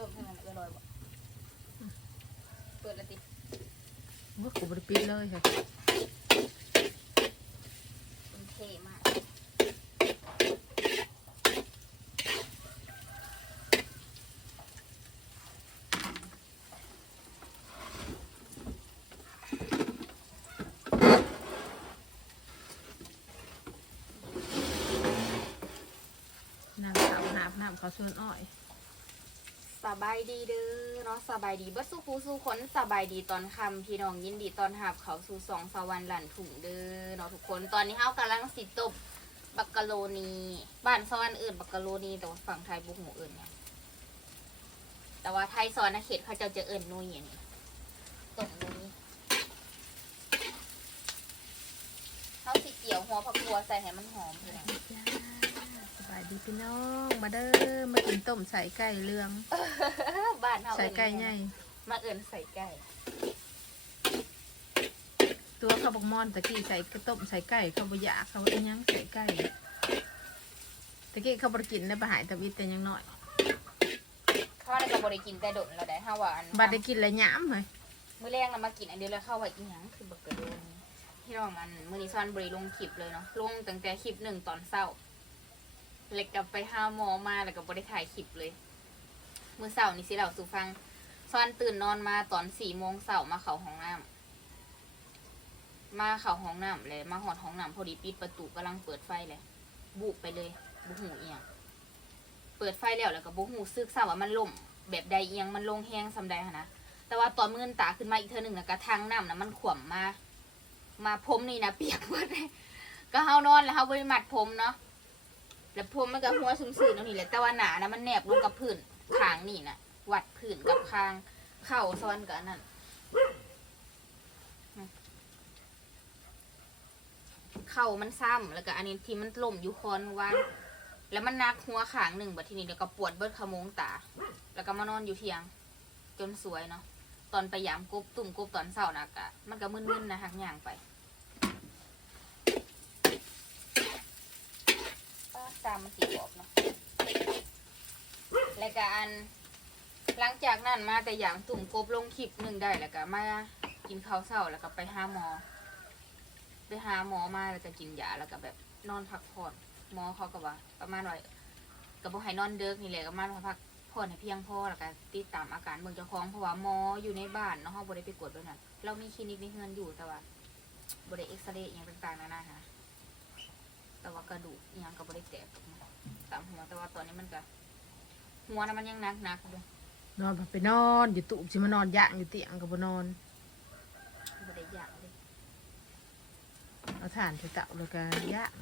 ต้มเท่านั้นแหละก็ลอยบ่เปิดแล้วติว่ากูบริปิดเลยค่ะเป็นเท่มากนางสาวหาบน้ำเขาวสวนอ้อย สบายดีเด้อเนาะสบายดีเบ่สู้ผู้สู้คนสบายดีตอนค่ำพี่น้องยินดีตอนหับเขาสู่สองสวรรค์หลั่นถุงเด้อเนาะทุกคนตอนนี้เฮากำลังสิตบบักกะโลนีบ้านสวรรค์อื่นบักกะโลนีแต่ว่าฝั่งไทยบุกหมูอื่นเนี่ยแต่ว่าไทยซอนนะเขตเขาจ้าจะเอิญนุ่ยอย่างนี้ตบนุ่ยเขาสิเกี่ยวหัวผักบัวใส่ให้มันหอมพี่น้องจ้าส บายดีพี่น้องมาเด้อมากินต้มใส่ไก่เรืองบ้านเขาใส่เอิ้นไก่ใหญ่มาเอิญใส่ไก่ ตัวเขาบอกมอนตะกี้ใส่กระต้มใส่ไก่เขาบอยากเขาเอาหยังใส่ไก่ตะกี้เขาบริกินได้ประหายตะวิตแต่ยังน้อยข้าวในกับบริกินแต่ดนเราได้ห้าวันบัดได้กินแล้วหยามเลยมื้อแรกเรามากินอันเดียวแล้วเข้าวไว้อีหยังคือบักกระโดนที่น้องอันมื้อนี้ซอนบริลงคลิปเลยเนาะลงตั้งแต่คลิปหนึ่งตอนเช้า แล้วกลับไปห้าหมอมาแล้วก็บริถ่ายคลิปเลย มื้อเช้านี่สิเราสูฟังซอนตื่นนอนมาตอนสี่โมงเช้ามาเข้าห้องน้ำมาเข้าห้องน้ำเลยมาหอดห้องน้ำพอดีปิดประตูกำลังเปิดไฟเลยบุกไปเลยบุหูเอียงเปิดไฟแล้วแล้วก็บ่ฮู้ซึกซะว่ามันล่มแบบใดเอียงมันลงแห้งซำใดหั่นนะแต่ว่าตอนมื่นตาขึ้นมาอีกเทื่อหนึงน่ะกระทางน้ำนะมันขวมมา มาผมนี่นะเปียกหมดเลยก็เฮานอนแล้วเฮาบ่ได้มัดผมเนาะ แล้วผมมันก็หัวซุ่มๆตรงนี้แหละแต่ว่าหนานะมันแนบลงกับพื้นขางนี่นะวัดพื้นกับข้างเข้าซ้อนกับอันนั้นเข่ามันซ้ำแล้วก็อันนี้ที่มันล่มอยู่คอนวางแล้วมันนักหัวขางหนึ่งบัดทีนี้เดี๋ยวก็ปวดเบิดขมงตา แล้วก็มานอนอยู่เทียง จนสวยเนาะตอนไปยามกบตุ่มกบตอนเช้านะกะมันก็มึนๆนะหักย่างไปป้า ตามันสีบอบเนาะแล้วก็อัน หลังจากนั้นมาแต่อย่ามตุ่มกบลงคลิปหนึ่งได้แล้วก็มากินข้าวเช้าแล้วก็ไปหาหมอ ไปหาหมอมาแล้วก็กินยาแล้วก็แบบนอนพักผ่อนหมอเขาก็ว่า ประมาณว่าก็บอกให้นอนเดิกนี่แหละก็มาพักผ่อนให้เพียงพอแล้วก็ติดตามอาการเบิ่งเจ้าของเพราะว่าหมออยู่ในบ้านเนาะเฮาบ่ได้ไปกวดด้วยนั่นเรามีคลินิกในเฮือนอยู่แต่ว่าบ่ได้เอ็กซเรย์อหย่างต่างๆนานาฮะ แต่ว่ากระดูกยังก็บ่ได้แตกตามหัวแต่ว่าตอนนี้มันก็หัวน่ะมันยังหนักๆอยู่นอนไปนอนอยู่ตุกสิมานอนย่างอยู่เตียงกับบนอนบ่ได้อยากเลยเอาถ่านไปเตาแล้วก็ย่าง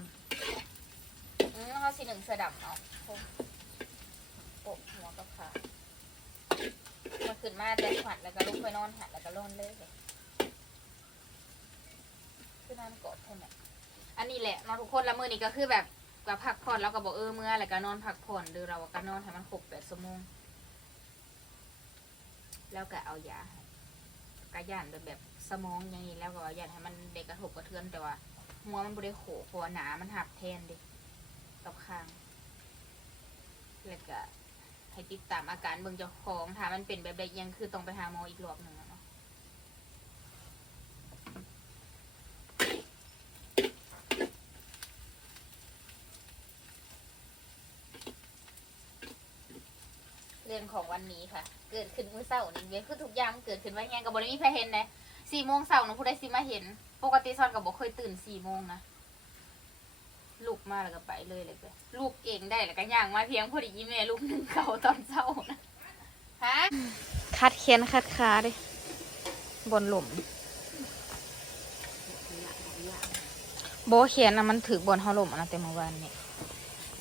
อืมเฮาสิหนึ่งเสือดำเนาะโปะหัวกับขามาขึ้นมาแต่หัดแล้วก็ลุกไปนอนหัดแล้วก็นอนเลยคือนอนกอดเท่านั้น อันนี้แหละนอนทุกคนละมือนี้ก็คือแบบก็พักผ่อนแล้วก็บอกเออเมื่อแล้วก็นอนพักผ่อนหรือเราก็นอนให้มันครบแปดชั่วโมงแล้วก็เอายาให้กระยานแบบแบบสมองอย่างนี้แล้วก็อยาให้มันเด็กกระทบกระเทือนแต่ว่าหัวมันบริโขกเพราะว่าหนามันหักแทนด็กกับข้างแล้วก็ให้ติดตามอาการเบิ่งเจ้าของถ้ามันเป็นแบบใดยังคือต้องไปหาหมออีกรอบหนึ่งอะเนาะเรื่องของวันนี้ค่ะ เกิดขึ้นเมื่อเช้านี้เว้ยคือทุกอย่างมันเกิดขึ้นไว้แงกับบริมีใครเห็นเลยสี่โมงเช้านะผู้ใดสิมาเห็น ปกติซอนกับบอกเคยตื่นสี่โมงนะลูกมาแล้วก็ไปเลยเลยไปลูกเองได้แล้วก็ย่างมาเพียงพอดีแม่ลูกหนึ่งเขาตอนเช้านะฮะคัดเขียนคัดขาดิบนหลุมโบเขียนนะมันถือบนเฮาหลุมอะนะแต่เมื่อวานนี้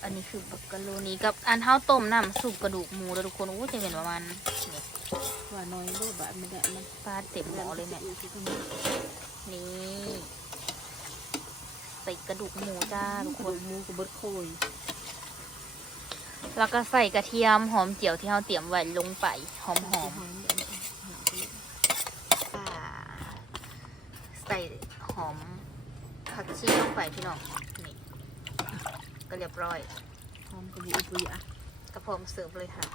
อันนี้คือบักกะโลนี้กับอันเท้าต้มน้ำซุปกระดูกหมูแล้วทุกคนอู้จะเป็นประมาณนี่ว่าน้อยรูปแบบไม่ได้มันปลาเต็มหม้อเลยแม่ยนี่ใส่กระดูกหมูจ้าทุกคนหมูกับเบิดโคยแล้วก็ใส่กระเทียมหอมเจียวที่เราเตรียมไว้ลงไปหอมหอมป่าใส่หอมผักชีลงไปพี่น้อง ก็เรียบร้อยพร้อมกระบุยบุยอะก็พร้อมเสิร์ฟเลยค่ะ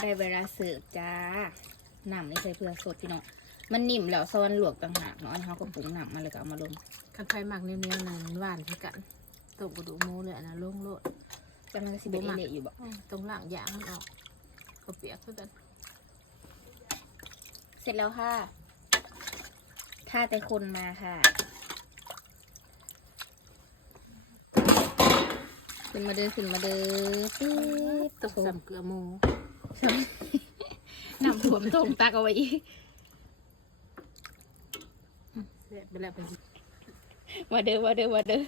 ได้เวลาเสิร์ฟจ้าหนังนี่ใส่เผือกสดพี่น้องมันนิ่มแล้วซอนหลวกต่างหากเนาะเขาก็ปรุงหนังมาเลยก็เอามาลงคันไฟหมักเนื้อๆนื้หนังหวานพี่กันตกกระดูกมูเลยนะโล่งโลดแต่มันก็สิเป็นเละอยู่บ่ตรงหลังยางมันออกก็เปียกเพื่อนเสร็จแล้วค่ะ ถ้าแต่คนมาค่ะ ขึ้นมาเด้อขึ้นมาเด้อปี๊ดต้มสำเกลือหมูน้ำถ่วมต้มตักเอาไว้อีกเสร็จไปแล้วไปสิมาเด้อมาเด้อมาเด้อ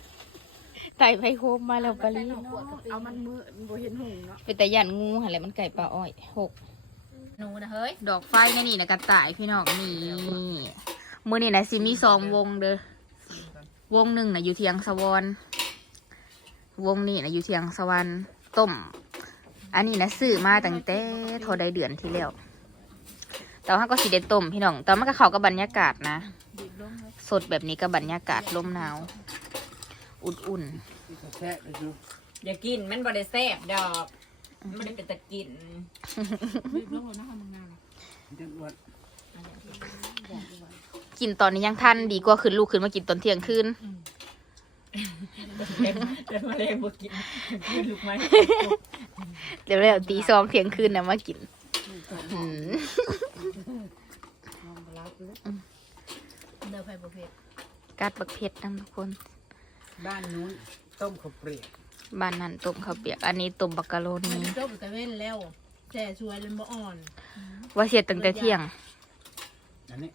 ไต่ไฟโคมมาแล้วปลาลีเอามันมือบ่เห็นหงเนาะเป็นแต่ยันงูอะไรมันไก่ปลาอ้อยหกหนูนะเฮ้ย ดอกไฟนี่นี่นะกระต่ายพี่น้องนี่ มือนี่นะสิมีสองวงเด้อวงหนึ่งนะอยู่เทียงสวรรค์วงนี่นะอยู่เทียงสวรรค์ต้ม อันนี้นะซื้อมาตั้งแต่เทอได้เดือนที่แล้วแต่ว่าก็สิเด็ดต้มพี่น้องแต่ว่ามันก็เข้ากับบรรยากาศนะบีบลงเลยสดแบบนี้กับบรรยากาศลมหนาว อุ่นแซ่บเลยจูอย่ากินมันบ่ได้แซ่บดอกมันได้เป็นตะกิน กินตอนนี้ยังทันดีกว่าขึ้นลูกขึ้นมากินตอนเที่ยงคืนแต่มาเลยบ่กินกินลูกไม้เดี๋ยวแล้วตีซองเที่ยงคืนนะมากินอืมเดินไปบ่เผ็ดกัดบักเพชรนะทุกคน บ้านนู้นต้มข้าวเปรียกบ้านนั้นต้มข้าวเปียก อันนี้ต้มบักกะโรมันนีต้มแต่เว้นแล้วแจ่ช่วยเลยบ่อ่อน ว่าเสียตั้งแต่เที่ยงอันนี้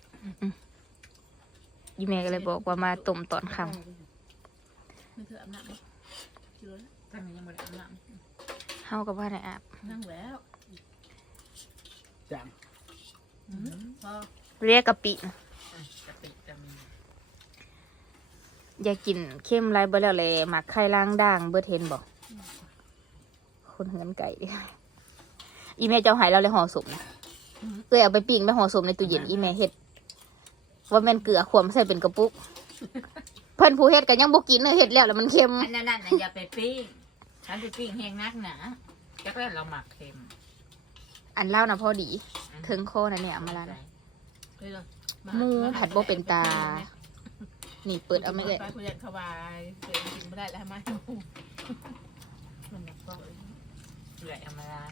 ยีแม่ก็เลยบอกว่ามาต้มตอนค่ไม่เคยอาบน้ำเนาะชิวแล้วทำยังบ่ได้อาบน้ำเฮากับว่าในอาบนั่งแล้วจังพอเรียกกะปินะำกะปิจะมีอย่ากินเข้มไรเบอร์แล้วเลยหมักไข่ล้างด่างเบอร์เทนบอกคนเหินไก่ดิอีแม่เจ้าหายเราเลยห่อสมนะเอ้ยเอาไปปิ้งไปห่อสมในตู้เย็นอีแม่เฮ็ด ว่าแม่นเกลือขวมใส่เป็นกระปุก เพิ่นผู้เฮ็ดกันยังบ่กินเลยเฮ็ดแล้วแล้วมันเค็ม อันนั้นน่ะอย่าไปปิ้งฉันไปปิ้งแห้งนักหนาจักแล้วเราหมักเค็มอันเล่านะพอดีถึงโคนะเนี่ยเอามาล้างเลยเลยหมูผัดบ่เป็นตา นี่เปิดเอาไม่เลยไปคุยกันเขาวายเปิดกินไม่ได้แล้วไหมมันแบบว่าเปื่อยเอามาลา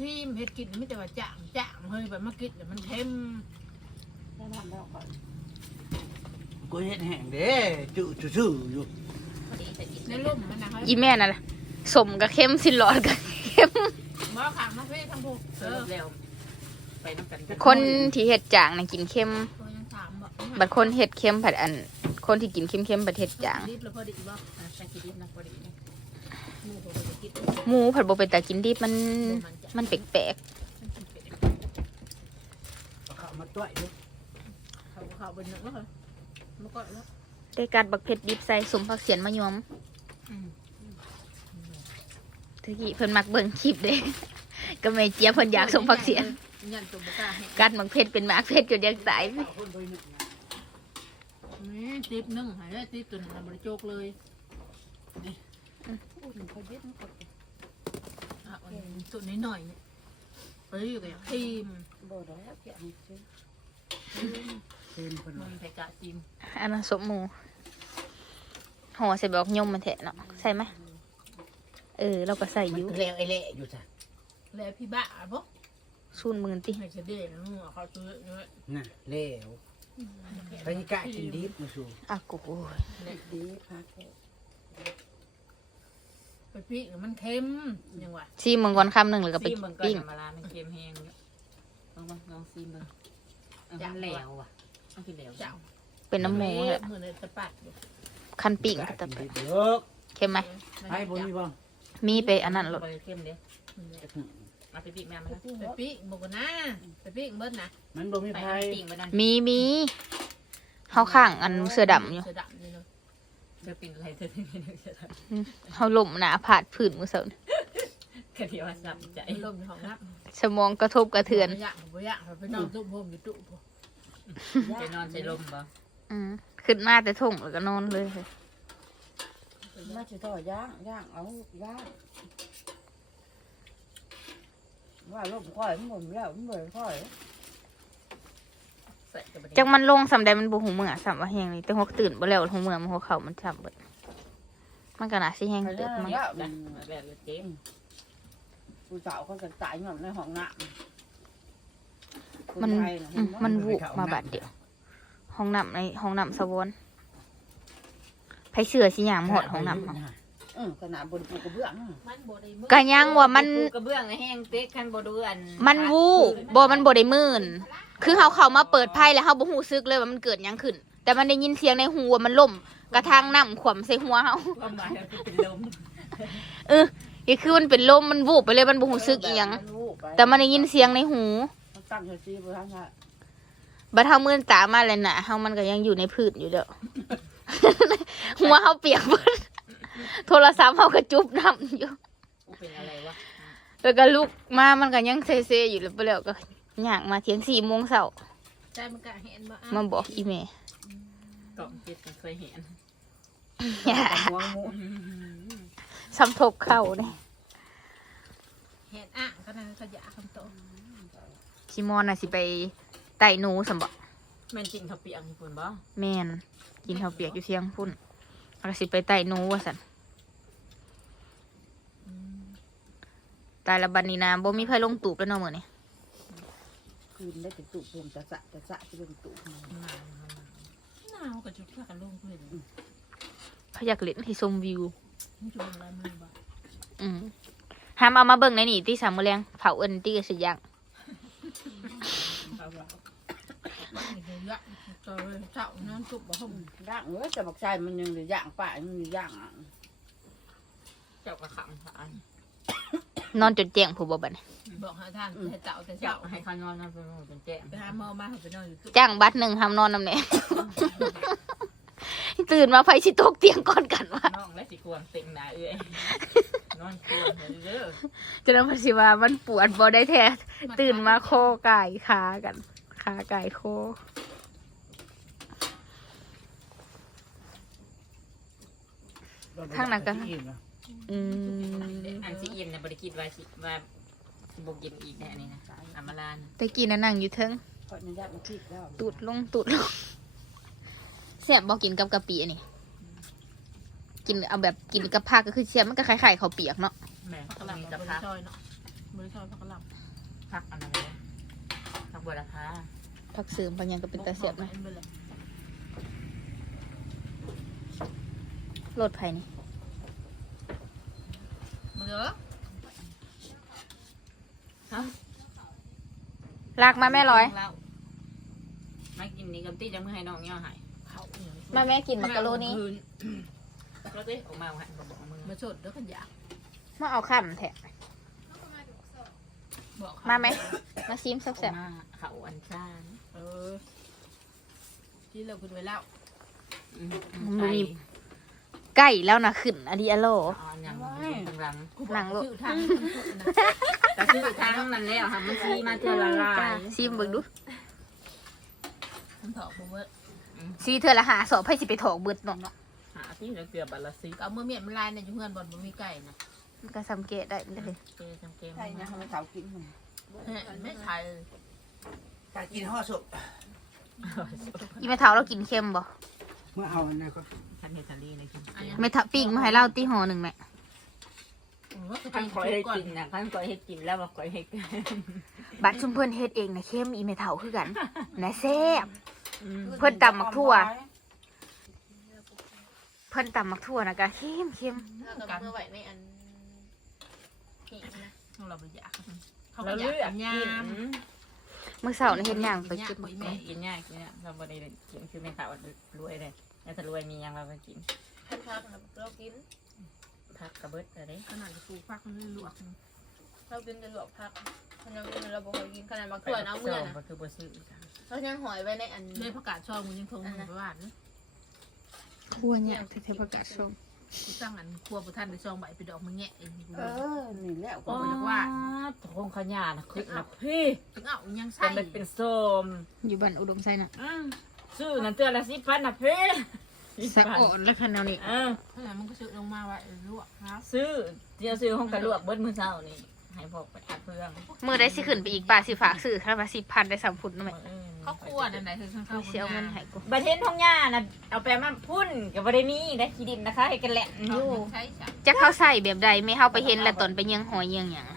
ชิมเฮ็ดกินไม่แต่ว่าจ่างจ่างเฮ้ยแบบมากินแต่มันเค็มกูเห็ดแห้งเด้จุจุจุอยู่พอดีแต่กินในร่มมันนะเฮ้ยอีแม่น่ะล่ะสมกับเข้มสิหลอดกับเข้ม บ่ขางมาเพ่ทั้งพวกเอเอออเร็วไปน้ำกันคนที่เฮ็ดจางน่ะกินเข้ม ตัวยังถามบ่บัดคนเฮ็ดเข้มผัดอัน คนที่กินเข้มๆประเทศจาง รีบแล้วพอดีบ่อะฉันกินดิบนะพอดีนี่หมูบ่ได้กินหมูผัดบ่เป็นตากินดิบมัน มัน แปลกเอาข้าวมาต้วยดูเขาเขาเป็นหนึ่งแล้วเหรอมาก่อนแล้วๆได้กัดบักเผ็ดดิบใส่สมผักเสียนมะยมอืมทีกี้เพิ่นมักเบิ่งคลิปเด้ก็แม่เจี๊ยบเพิ่นอยากสมผักเสียนยันตัวบ่กล้าให้กัดบักเผ็ดเป็นหมากเผ็ดจนอยากตายข้าวคนไปหนึ่งนะนี่ติ๊บหนึงหายได้ติ๊บตัวหนึงน่ะบ่ได้โจกเลยอ่ะอันนี้ตัวนี้หน่อยเนี่ยไปอยู่กับทีมเค็มคนมึว่างใส่กะจิ้มอันนั้นสมหมูห่อใส่บอกยมมันแทะเนาะใส่ไหมเออ เราก็ใส่อมันยู่เละไอ้เละอยู่จ้ะแล้วพี่บ้าบ่ซูนมือติให้เสด็จแล้วหัวเขาซื้อเยอะน่ะเละไปกะกินดิบมาสู่อากูดิบพัก ไปปิ้งแล้วมันเค็มยังวะซีมึงก่อนคำหนึ่งแล้วก็ไปซีมเบิ่งก่อนปิ้งเอามาลามันเค็มแห้งเยอะลองมาลองซีมเบิ่งเออมันแหลวอะมันคือแหลวเจ้าเป็นน้ำหมูแหละมือเลยตะปัดอยู่คันปิ้งกะก็กิจะนไปดิบเยอะเข้มไหมไปบ่มีบ่มีไปอันนั้นรถบ่ได้เค็มเด้มาไปปิ้งแม่มาแล้วไปปิ้งบอกนะไปปิ้งเบิ้ลนะมันบ่มีไปไผเอาปิ้งไว้นั่นมีมีเขาข้างอันเสื้อดำอยู่เสือดำนี่เนาะ เธอปิ้งอะไรเธอถึงไม่รู้จะทอืมเขาล่มหนาผาดผื่นมือเสาร์ำกะเดียวสับใจไอ้ลมในห้องน้สมองกระทบกระเทือนบ่ยากบ่ยากไปนอนตุ้มโฮมอยู่ตุ้มไปนอนใส่ลมบ่อืมขึ้นมาแต่ทุ่งแล้วก็นอนเลยน่าจะต่อย่างย่างเอาย่างว่าลูกค่อยมันแล้วมันบ่ค่อยใส่กับ จังมันลงสำใดมันบ่หูเมื่อสำว่าแห้งนี่แต่หัวตื่นบ่แล้วหูเมื่อมันหัวเข่ามันซ้ำเบิดมันก็น่าสิแห้งเติบมันแล้วนะแบบเต็มผู้สาวเขาจะตายหย่อมในห้องน้ำมันคไทยะอืมมันวูบมาบาดเดียว ห้องน้ำในห้องน้ำสวอนไผเชื่อสิหยังมาหอดห้องน้ำเนาะเออขนาดบนปูกระเบื้องอะมันบ่ได้มือก็ยังว่ามัน ปูกระเบื้องในแห้งเต็กคันบ่ดูอันมันวูบบ่มันบ่ได้มื่น คือเฮาเข้ามาเปิดไพ่แล้วเฮาบ่ฮู้ซึกเลยว่ามันเกิดหยังขึ้น แต่มันได้ยินเสียงในหูว่ามันล่ม กระทางน้ำขวมใส่หัวเฮาความหมายก็คือเป็นลมเออนี่คือมันเป็นลมมันวูบไปเลยมันบ่ฮู้ซึกอีหยังมันวูบไปแต่มันได้ยินเสียงในหูมันตั้งอยู่ที่บนทางนั้นบัดเฮามื่นตามาเลยน่ะเฮามันก็ยังอยู่ในพืชอยู่เด้อ หัวเฮาเปียกเบิด โทรศัพท์เฮาก็จุบน้ำอยู่เป็นอะไรวะแล้วก็ลุกมามันก็ยังเซเซอยู่แล้วไปแล้วก็ย่างมาเที่ยงสี่โมงเช้าใจมันกะเห็นบ่มาบอกอีเมกล่องจิตมันเคยเห็นหัวงูซ้ำทบเข้าเนี่ยเห็นอ่างก็นั่นขยะคำโตชิมอนน่ะสิไปไต่หนูสมบแม่นจริงเขาเปียกญี่ปุ่นบ่แมนกินข้าวเปียกอยู่เที่ยงพุ่นแล้วสิไปไต่หนูว่าสัน ตายละบันนี้นะบ่มีไผลงตูบแล้วเนาะมื้อนี้คืนได้เป็นตุ่มจะสะจะสะจะเป็นตุ่มหนาวกับจุดข้ากันลงเพื่อนเขาอยากเล่นให้ชมวิวมันจุดอะไรมือบ่อืมห้ามเอามาเบิ่งในนี่ที่สามมื้อแรงเผาเอิ้นที่ก็สิย่างบ้านนี่เยอะจอยเจ้านอนจุบบ่ห่มย่างเอ้ยจะบอกใจมันยังจะย่างป่ามันย่างอะเจ้ากระขังสาร นอนจนแจ้งผู้บ่บัดนี้บอกหาท่านให้เจ้าแต่เจ้าเจ้าให้เขานอนนอนเป็นหมู่เป็นแจ้งไปหาหมอมาเขาไปนอนอยู่ตุ๊จ้างบัตรหนึ่งห้ามนอนนำแหน่ ตื่นมาไฟสิตกเตียงก่อนกันว่าน้องและสิควรเต็งหนาเอ้ยนอนควรเด้อจะนั้นมันสิว่ามันปวดบ่ได้แท้ ตื่นมาโคไก่ขากันขาไก่โค ทางนั้นก็อืม อันสิอิ่มเนี่ยบริคิดว่าสิว่าสิบกินอีกแน่นี่นะอามาลานแต่กี้นั่นนั่งอยู่เทิงเพราะมันย่างมันพริกแล้วตูดลงตูดลงเสียบบอกกินกับกะปิอันนี้กินเอาแบบกินกับผักก็คือเสียบมันก็คล้ายๆข้าวเปียกเนาะแม่พักก็กะหมีล่ำกระบริพักซอยเนาะบริซอยพักกะหล่ำพักอันนั้นเลยพักบัวราคาผักเสริมบางอย่างก็เป็นตาเสียบนะรถไผนี่ มือลากมาแม่ร้อยมากินนี่กับตี้จะมือให้น้องย่อหายเขาเนี่ยมาแม่กินมักกะโรนีก็ตี้ออกมาหันบอกมือมาชดแล้วขยะมาเอาข้ามแทะบอกมาไหม มาชิมแซ่บมาเขาอันซ่านเออที่เราคุณไว้แล้วๆไก่แล้วนะขึ้นอันนี้อโล อ๋อยังข้างหลังหนังโลกชื่อทางแต่คือทางนั้นแล้วค่ะมันซีมาเจอละลายชิมเบิ่งดูมันถอกบ่เว้ยซีเธอละหาสอบให้สิไปถอกเบิดเนาะหาที่เราเกือบบัลลัซีก็เอามือเมียนมันลายในอยู่เฮือนบ่อนบ่มีไก่นะมันก็สังเกตได้เลยเจอจำเกมใช่นะเขาไม่เผากินมันไม่ใช่ถ้ากินห่อศพอีแม่เท้าเรากินเค็มบ่ เมื่อเอาอันนั้นก็ท่านเฮตาลีเลยกินแม่เท้าปิ้งมาให้เราตีห่อหนึ่งแม่ท่านคอยให้กินนะท่านคอยให้กินแล้วบอกคอยให้บัตรชุมเพิ่นเฮ็ดเองนะเค็มอีแม่เท้าคือกันนะแซ่บเพิ่นตำหมักทั่ว เพิ่นตำมักทั่วนะกะเค็มเค็มกับเมื่อไหร่ในอันนี่นะเราบ่อยากเขาเราอยาเลือกกยากินม เมื่อเช้านี่เฮ็ดหยังไปยาเก็บบ่มักแม่กินยากกินยากเราบริกินคือไม่ข่าวรวยเลยแล้วถ้ารวยมียังเราไปกินพักพักเรากินพักกระเบิดอะไรขนาดปูพักมันลวกเรากินจะลวกพักขนาดเราบ่เคยกินขนาดบางถ้วยเอาเมื่อนะก็คือบัซื้อเรายังหอยไว้ในอันเลยประกาศช่องมึงยังทงอยู่บ้านนะครัวเนี่ยเทประกาศส่ง กูตั้งอันครัวประท่านไปช่องใบไปดอกมึงแงะเองกูเออ นี่แหละก็บ่อยากว่าคงขยานะคือนะพี่ถึงเอายังเป็ใส่นเป็นโสมอยู่บ้านอุดมไซน่ะซื้อนั่นเตือนละสิพันนะพี่สะอ่อนแล้วคันแนวนี้เออขนาดมันก็ซื้อลงมาไว้ลวกครับซื้อเดี๋ยวซื้อห้องกระลวกเบิดมือเช้านี่ให้ให้บอกไปอัดเพื่องมือได้สิขึ้นไปอีกป่าสิฝากสื่อครับว่าสิพันได้สามพุนนั่นไหม เขาคั่วนั่นไหนคือข้างเอาๆเสียเอาเงินให้กูบัตเทนทองย่านะเอาไปมาพุ่นกับบริมีได้ขี้ดินนะคะให้กันแหละเขาอยู่ใช้จ้ะจะเข้าใส่แบบใดไม่เข้าไปเห็นและตนไปเยียงหอยเยียงหยัง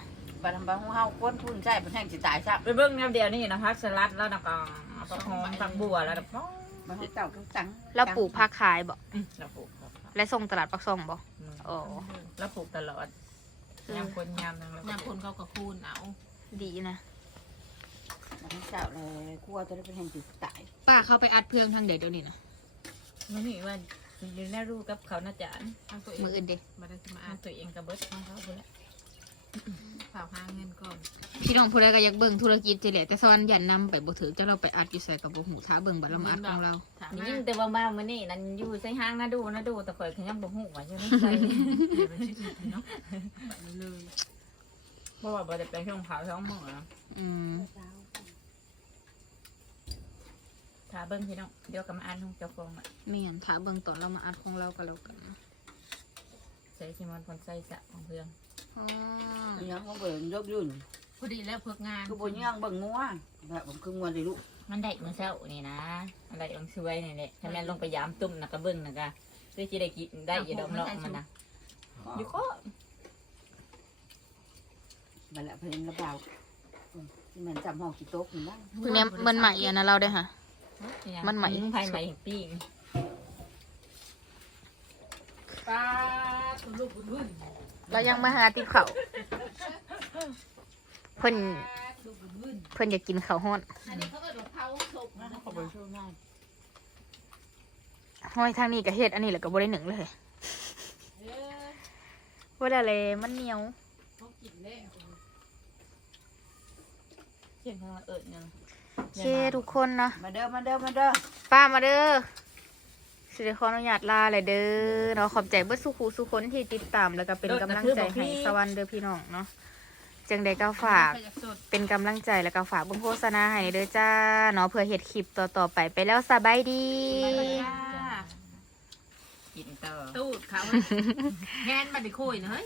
บัดทำบัดของเฮาก้นทุนใช้เพิ่นแห้งสิตายซับไปเบิ้งแนวเดียวนี่นะพักสลัดแล้วนะก็เอาผักหอมผักบัวแล้วนะป้องมันให้เจ้าทุกตังแล้วปลูกผักขายบ่เราปลูกครับและส่งตลาดปักซ่องบ่โอ้แล้วปลูกตลอดยามคนยามนึงแล้วน้ำคนเขาก็คูณเอาดีนะ มันให้เจ้าเลยกลัวจะได้เป็นแห้งสิตายป้าเข้าไปอัดเพื่องทางเดี๋ยวเดี๋ยวนี้นะมันนี่ว่าอยู่ในรูกับเขาน่าจะเอาตัวเองมืออื่นเด้มาได้สิมาอ่าอ่านนตัวเองกับเบิร์ดของเขาไปแล้วฝากหาเงินก่อนพี่น้องผู้ใดก็อยากเบิ่งธุรกิจจิแหละแต่ซ้อนยันนำไปบ่ถือจะเราไปอัดอยู่ใส่กับบ่หูท้าเบิ่งบัดละมาอัดของเราถามนี่มายิ่งแต่ว่ามาเมื่อนี่นั่นอยู่ใส่ห้างนะดูนะดูแต่ข่อยขยันบ่หูว่าอยู่ในใจเดี๋ยวไปชื่ออื่นเนาะแบบนี้เลยเพราะว่าบ่ได้ไปช่องเขาช่องหมือนะอืม ถ้าเบิ้งพี่น้องเดี๋ยวก็มาอ่านของเจ้าของอะไม่งั้นท้าเบิ่งตอนเรามาอัดของเราก็แล้วกันใส่ชิมอนคนใส่สะของเพื่อนอ๋อยังบ่เบิ่งยกยุ่นพอดีแล้วเพิกงานคือบ่ยังเบิ่งงัวแบบผมคืองัวเลยลูกมันได้มื้อเช้านี่นะมันได้องช่วยนี่แหละถ้าแม่นลงไปยามตุ่มน่ะก็เบิ่งน่ะก็คือสิได้กินได้อยู่ดอกเนาะมันนะอยู่ก็บัดละเพิ่นระบาวที่มันจำห้องกี่โต๊ะนี่บ้างเพิ่งเนี้ยมันใหม่อะนะเราได้อค่ะ มันใหม่ภายใหม่แห่งปีงป้าคุณลูกคุณวุ่นเรายังมาหาติบเขาวเพิ่นลูกคุณวุ่นเพิ่นอยากกินข้าวฮ้อนอันนี้เขาเอิ้นว่าเผาศพนะเขาบ่ช่วยงานห้อยทางนี้ก็เฮ็ดอันนี้แหละก็บ่ได้หนึ่งเลยเออว่าอะไรมันเหนียวเขากินแล้วเที่ยงข้างละเอิดหนึงโอ เคทุกคนเนาะมาเด้อมาเด้อมาเด้อป้ามาเด้อสิได้ขออนุญาตลาเลยเด้อเนาะขอบใจเบิดสุขูสุคนที่ติดตามแล้วก็เป็นกำลังใจให้สวรรค์เด้อพี่น้องเนาะจังใดก็ฝากไปจากสดเป็นกำลังใจแล้วก็ฝากเบิ่งโฆษณาให้เด้อจ้าเนาะเพื่อเฮ็ดคลิปต่อๆไปไปแล้วสบายดีกินต่อตูดเขาแงนมาดิคุยนะเฮ้ย